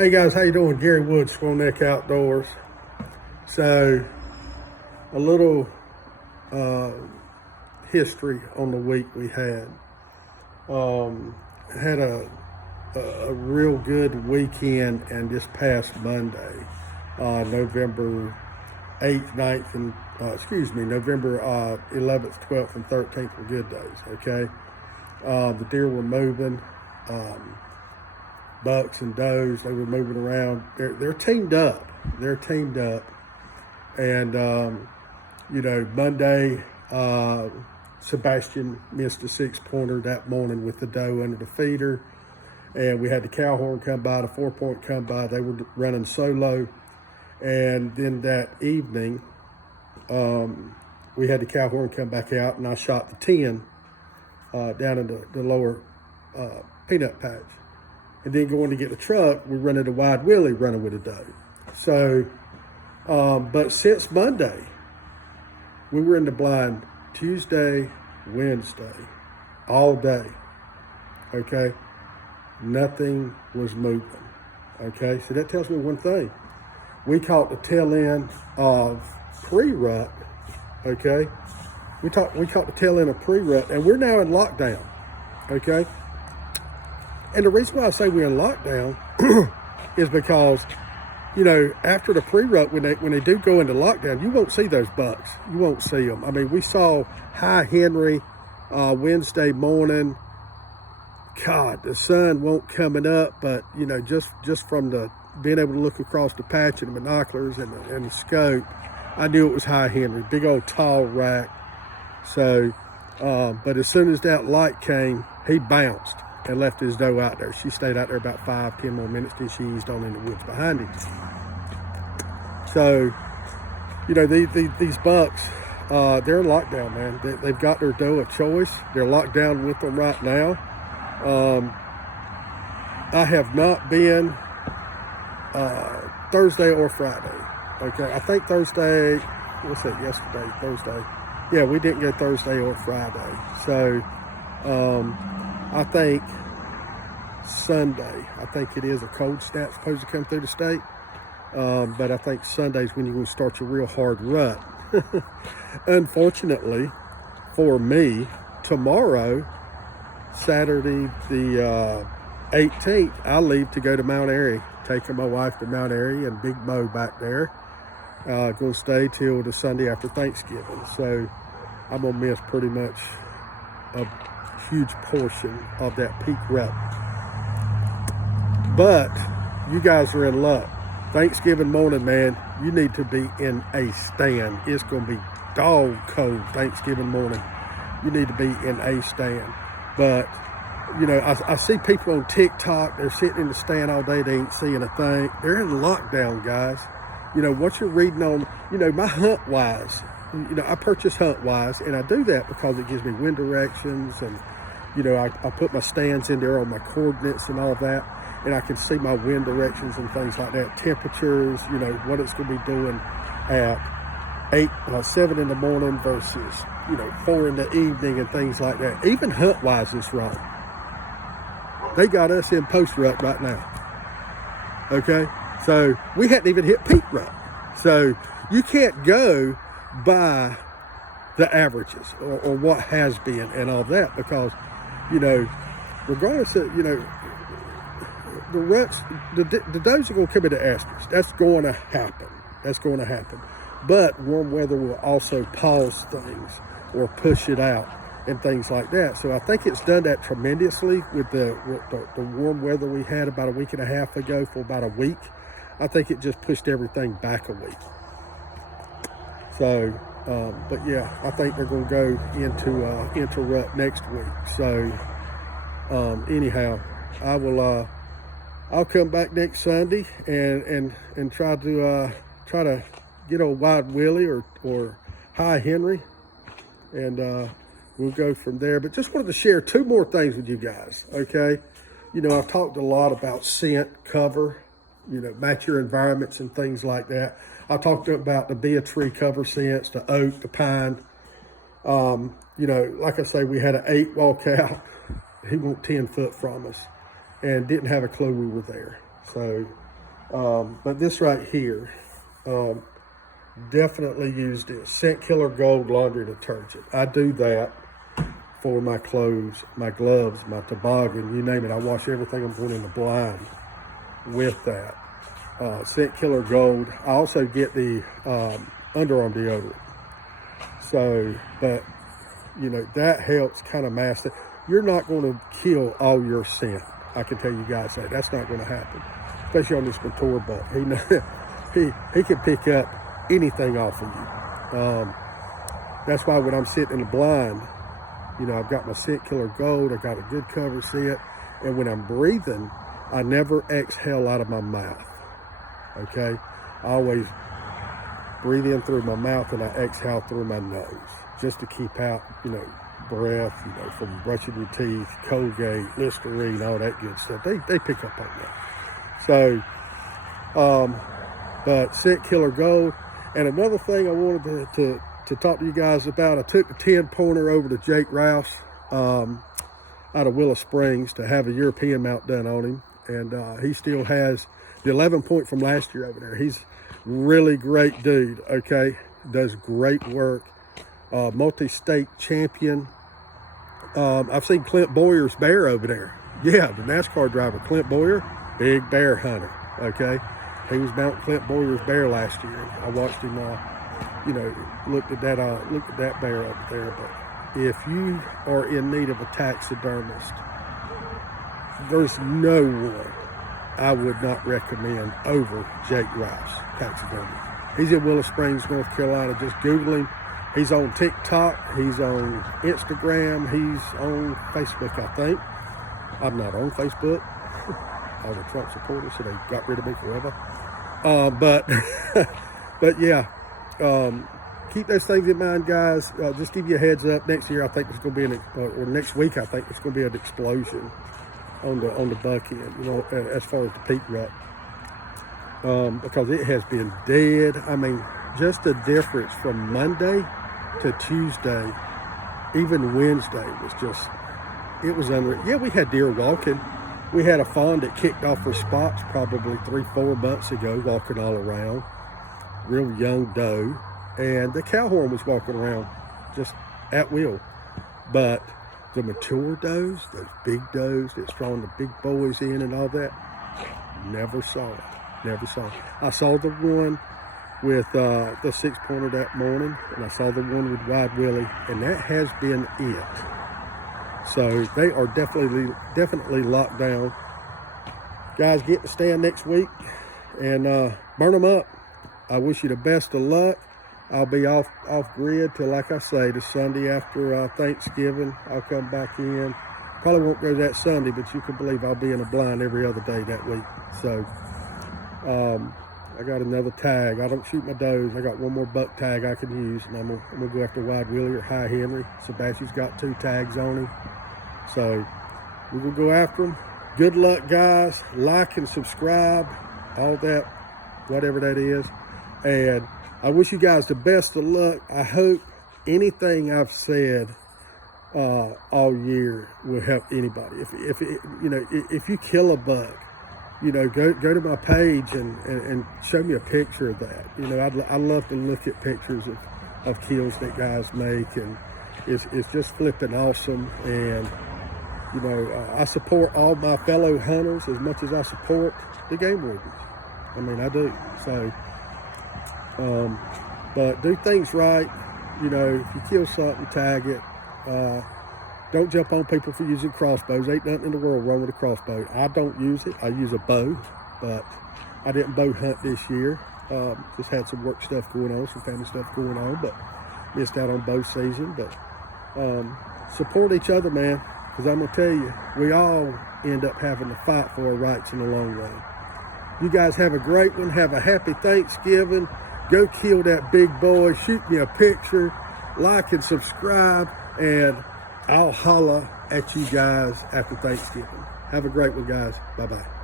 Hey guys, how you doing? Gary Wood, SwolNeck Outdoors. So, a little history on the week we had. Had a real good weekend, and this past Monday, November 8th, 9th, and November 11th, 12th, and 13th were good days. Okay, the deer were moving. Bucks and does, they were moving around. They're teamed up. And Monday, Sebastian missed a 6-pointer that morning with the doe under the feeder, and we had the cow horn come by, the 4-point come by. They were running solo, and then that evening, we had the cow horn come back out, and I shot the 10 down in the lower peanut patch. And then going to get the truck, we rented a wide wheelie running with a doe. So, but since Monday, we were in the blind Tuesday, Wednesday, all day. Okay, nothing was moving. Okay, so that tells me one thing: we caught the tail end of pre-rut. Okay, we caught the tail end of pre-rut, and we're now in lockdown. Okay. And the reason why I say we're in lockdown is because, after the pre-rut, when they do go into lockdown, you won't see those bucks. You won't see them. I mean, we saw High Henry Wednesday morning. God, the sun won't coming up, but just from the being able to look across the patch and the binoculars and the scope, I knew it was High Henry, big old tall rack. So, but as soon as that light came, he bounced and left his doe out there. She stayed out there about 5-10 more minutes, then she eased on in the woods behind him. So, these bucks, they're in lockdown, man. They've got their doe of choice. They're locked down with them right now. I have not been Thursday or Friday. Okay, I think Thursday, what's that, yesterday, Thursday. Yeah, we didn't go Thursday or Friday. So, I think Sunday, it is a cold snap supposed to come through the state. But I think Sunday's when you're going to start your real hard rut. Unfortunately for me, tomorrow, Saturday the 18th, I leave to go to Mount Airy, taking my wife to Mount Airy and Big Mo back there. Going to stay till the Sunday after Thanksgiving. So I'm going to miss pretty much a huge portion of that peak rut. But you guys are in luck. Thanksgiving morning, man, you need to be in a stand. It's going to be dog cold Thanksgiving morning. You need to be in a stand. But, I see people on TikTok, they're sitting in the stand all day, they ain't seeing a thing. They're in lockdown, guys. What you're reading on, my Hunt Wise, I purchase Hunt Wise, and I do that because it gives me wind directions, and, I put my stands in there on my coordinates and all that, and I can see my wind directions and things like that, temperatures, what it's going to be doing at 7 in the morning versus, 4 in the evening and things like that. Even Hunt Wise is wrong. They got us in post rut right now. Okay? So we hadn't even hit peak rut. So you can't go by the averages or what has been and all that, because, regardless of, the ruts, the does are going to come into estrus. That's going to happen. But warm weather will also pause things or push it out and things like that. So I think it's done that tremendously with the warm weather we had about a week and a half ago for about a week. I think it just pushed everything back a week. So, but yeah, I think they're going to go into rut next week. So, anyhow, I'll come back next Sunday and try to get a wide Willie or High Henry, and we'll go from there. But just wanted to share 2 more things with you guys. Okay, I've talked a lot about scent, cover, match your environments and things like that. I talked about the be a tree cover scents, the oak, the pine. Like I say, we had an 8 walk out. He went 10 foot from us and didn't have a clue we were there. So But this right here, definitely use this. Scent Killer Gold laundry detergent. I do that for my clothes, my gloves, my toboggan, you name it. I wash everything I'm going in the blind with that. Scent Killer Gold. I also get the underarm deodorant. So, but, you know, that helps kind of mask it. You're not going to kill all your scent. I can tell you guys that. That's not going to happen. Especially on this Mentor buck. He can pick up anything off of you. That's why when I'm sitting in the blind, you know, I've got my Scent Killer Gold. I got a good cover scent. And when I'm breathing, I never exhale out of my mouth. Okay? I always breathe in through my mouth and I exhale through my nose, just to keep out, you know, breath, you know, from brushing your teeth, Colgate, Listerine, all that good stuff. They pick up on that. So, but Scent Killer Gold. And another thing I wanted to talk to you guys about, I took the 10-pointer over to Jake Rouse out of Willow Springs to have a European mount done on him. And he still has the 11-point from last year over there. He's really great dude, okay? Does great work. Multi-state champion. I've seen Clint Boyer's bear over there. Yeah, the NASCAR driver, Clint Boyer, big bear hunter, okay? He was mounting Clint Boyer's bear last year. I watched him, you know, looked at that bear up there. But if you are in need of a taxidermist, there's no one I would not recommend over Jake Rouse taxidermy. He's in Willow Springs, North Carolina. Just Google him. He's on TikTok. He's on Instagram. He's on Facebook, I think. I'm not on Facebook. All the Trump supporters, so they got rid of me forever. But yeah, keep those things in mind, guys. Just give you a heads up. Next year, I think it's going to be or next week, I think it's going to be an explosion on the buck end, you know, as far as the peak rut, because it has been dead. I mean, just the difference from Monday to Tuesday, even Wednesday was just, it was unreal. Yeah, we had deer walking. We had a fawn that kicked off her spots probably 3-4 months ago, walking all around, real young doe, and the cow horn was walking around just at will. But the mature does, those big does that's drawing the big boys in and all that, never saw it. Never saw it. I saw the one with the 6-pointer that morning, and I saw the one with Wide Willie, and that has been it. So they are definitely locked down. Guys, get to stand next week and burn them up. I wish you the best of luck. I'll be off grid till, like I say, the Sunday after Thanksgiving. I'll come back in. Probably won't go that Sunday, but you can believe I'll be in a blind every other day that week. So I got another tag. I don't shoot my does. I got one more buck tag I can use, and I'm gonna go after Wide Willie or High Henry. Sebastian's got 2 tags on him. So we will go after them. Good luck, guys. Like and subscribe, all that, whatever that is. And I wish you guys the best of luck. I hope anything I've said all year will help anybody. If you kill a buck, you know, go to my page and show me a picture of that. You know, I love to look at pictures of kills that guys make, and it's just flipping awesome. And you know, I support all my fellow hunters as much as I support the game wardens. I mean, I do. So, but do things right. You know, if you kill something, tag it. Don't jump on people for using crossbows. Ain't nothing in the world wrong with a crossbow. I don't use it. I use a bow, but I didn't bow hunt this year. Just had some work stuff going on, some family stuff going on, but missed out on bow season. But support each other, man, because I'm going to tell you, we all end up having to fight for our rights in the long run. You guys have a great one. Have a happy Thanksgiving. Go kill that big boy. Shoot me a picture. Like and subscribe. And I'll holla at you guys after Thanksgiving. Have a great one, guys. Bye-bye.